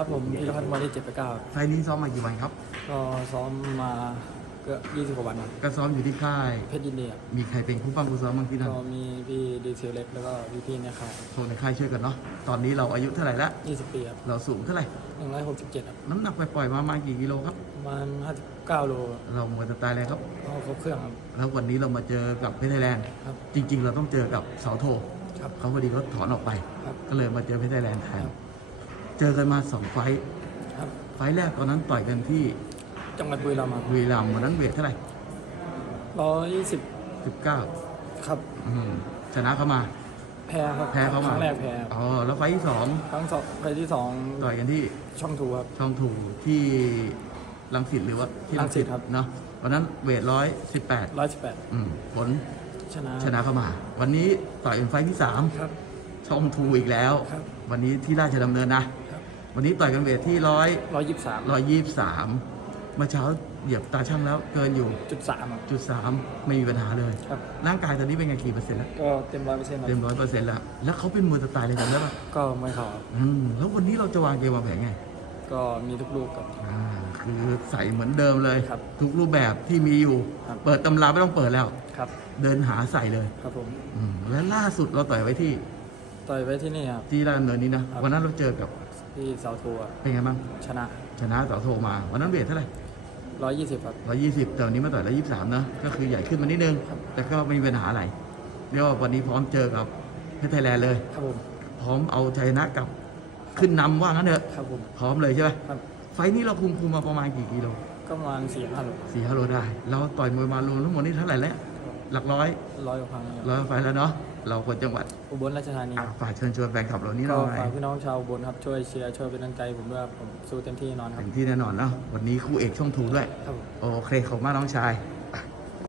ครับผมพีรพัฒน์มาได้เจ็ดไปเก้าไฟล์นี้ซ้อมมากี่วันครับ ก็ซ้อมมาเกือบยี่สิบกว่าวันครับก็ซ้อมอยู่ที่ค่าย เพชรยินดีครับมีใครเป็นผู้ปั้มผู้ซ้อมบ้างที่นั่นก็มีพี่ดีเซลเล็กแล้วก็พี่พี่เนี่ยครับโชว์ในค่ายช่วยกันเนาะ ตอนนี้เราอายุเท่าไหร่ละ ยี่สิบปีครับเราสูงเท่าไหร่ หนึ่งร้อยหกสิบเจ็ดครับน้ำหนักไปปล่อยๆมามากี่กิโลครับ ประมาณห้าสิบเก้าโลเราหมดสไตล์อะไรครับ ก็ครบเครื่องครับ แล้ววันนี้เรามาเจอกับเพชรไทยแลนด์ ครับ จริง ๆ เราต้องเจอกับเสาโท ครับ เขาพอดีเขาถอนออกไป ครับ ก็เลยมาเจอเพชรไทยแลนด์แทนครับ เจอกันมาสองไฟท์ครับไฟท์แรกตอนนั้นต่อยกันที่จังหวัดบุรีรัมย์ครับบุรีรัมย์วันนั้นเวทเท่าไหร่ร้อยยี่สิบสิบเก้าครับชนะเขามา แพ้ครับแพ้เขาคมารั้งแรกแพ้ครับอ๋อแล้วไฟท์ที่สองครั้งสองไปที่สองต่อยกันที่ช่องทูครับ ช่องถูที่ลังสิตหรือว่าที่รังสิตครับ เนาะวันนั้นเวทร้อยสิบแปดร้อยสิบแปดผลชนะชนะเข้ามา วันนี้ต่อยเป็นไฟท์ที่สามครับ ช่องทูอีกแล้ว ครับ วันนี้ที่ราชดำเนินนะครับ วันนี้ต่อยกันเวทที่ร้อยร้อยยี่สิบสามร้อยยี่สามเมื่อเช้าเหยียบตาช่างแล้วเกินอยู่จุดสามครับจุดสามไม่มีปัญหาเลยครับร่างกายตอนนี้เป็นไงกี่เปอร์เซ็นต์แล้วก็เต็มร้อยเปอร์เซ็นต์คเต็รับมร้อยเปอร์เซ็นต์แล้วแล้วเขาเป็นมวยสไตล์อะไรกันได้ปะก็ไม่เข่าครับอืมแล้ววันนี้เราจะวางเกมวางแผนไง ก็มีทุกลูกกับอ่าคือใส่เหมือนเดิมเลยครับทุกรูปแบบที่มีอยู่ครับเปิดตำราไม่ต้องเปิดแล้วครับ เดินหาใส่เลยครับผมอืมและล่าสุดเราต่อยไว้ที่ ต่อยไว้ที่นี่ครับที่ราชดำเนินนี้นะครับวันนั้นเราเจอกับ ที่เสาทัวเป็นไงบ้างชนะชนะต่อโทรมาวันนั้นเวทเท่าไหร่ร้อยยี่สิบครับ ร้อยยี่สิบแต่วันนี้มาต่อยร้อยยี่สิบสามนะก็คือใหญ่ขึ้นมานิดนึง ครับ แต่ก็ไม่มีปัญหาอะไรเรียกว่าวันนี้พร้อมเจอกับเพชรไทยแลนด์เลย ครับผมพร้อมเอาชัยชนะกลับขึ้นนำว่างั้นเถอะครับผม พร้อมเลยใช่ไหมครับ ไฟล์นี้เราคุมคุมมาประมาณกี่กิโลก็ประมาณสี่ห้าโลสี่ห้าโลได้ เราต่อยมวยมารวมทั้งหมดนี่เท่าไหร่แล้วหลักร้อยร้อยกว่าครั้งครับร้อยไฟล์แล้วเนาะ เราคนจังหวัดอุบลราชธานีอะฝากเชิญชวนแฟนคลับเรานี่หก็น่อยฝากพี่น้องชาวอุบลครับช่วยเชียร์ช่วยเป็นกำลังใจผมด้วยครับผมสู้เต็มที่แน่นอนครับเต็มที่แน่นอนเนาะวันนี้คู่เอกช่องทูด้วย ครับผม โอเคขอบคุณมากน้องชายค